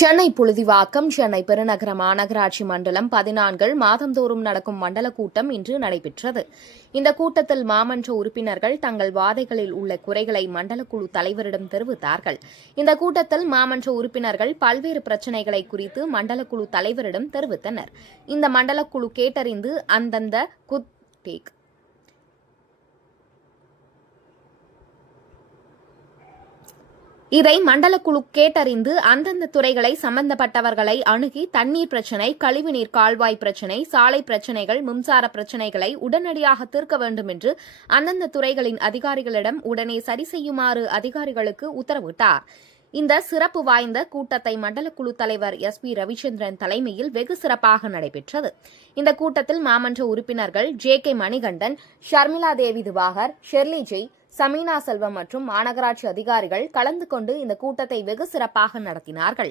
சென்னை புழுதிவாக்கம் சென்னை பெருநகர மாநகராட்சி மண்டலம் 14 மாதந்தோறும் நடக்கும் மண்டல கூட்டம் இன்று நடைபெற்றது. இந்த கூட்டத்தில் மாமன்ற உறுப்பினர்கள் தங்கள் வாதைகளில் உள்ள குறைகளை மண்டல குழு தலைவரிடம் தெரிவித்தார்கள். இந்த கூட்டத்தில் மாமன்ற உறுப்பினர்கள் பல்வேறு பிரச்சினைகளை குறித்து மண்டல குழு தலைவரிடம் தெரிவித்தனர். இந்த மண்டல குழு கேட்டறிந்து அந்தந்த இதை மண்டல குழு கேட்டறிந்து அந்தந்த துறைகளை சம்பந்தப்பட்டவர்களை அணுகி தண்ணீர் பிரச்சினை, கழிவுநீர் கால்வாய் பிரச்சினை, சாலை பிரச்சினைகள், மின்சார பிரச்சினைகளை உடனடியாக தீர்க்க வேண்டும் என்று அந்தந்த துறைகளின் அதிகாரிகளிடம் உடனே சரி செய்யுமாறு அதிகாரிகளுக்கு உத்தரவிட்டார். இந்த சிறப்பு வாய்ந்த கூட்டத்தை மண்டல குழு தலைவர் SP ரவிச்சந்திரன் தலைமையில் வெகு சிறப்பாக நடைபெற்றது. இந்த கூட்டத்தில் மாமன்ற உறுப்பினர்கள் JK மணிகண்டன், ஷர்மிளா தேவி திவாகர், ஷெர்லி ஜெய், சமீனா செல்வம் மற்றும் மாநகராட்சி அதிகாரிகள் கலந்து கொண்டு இந்த கூட்டத்தை வெகு சிறப்பாக நடத்தினார்கள்.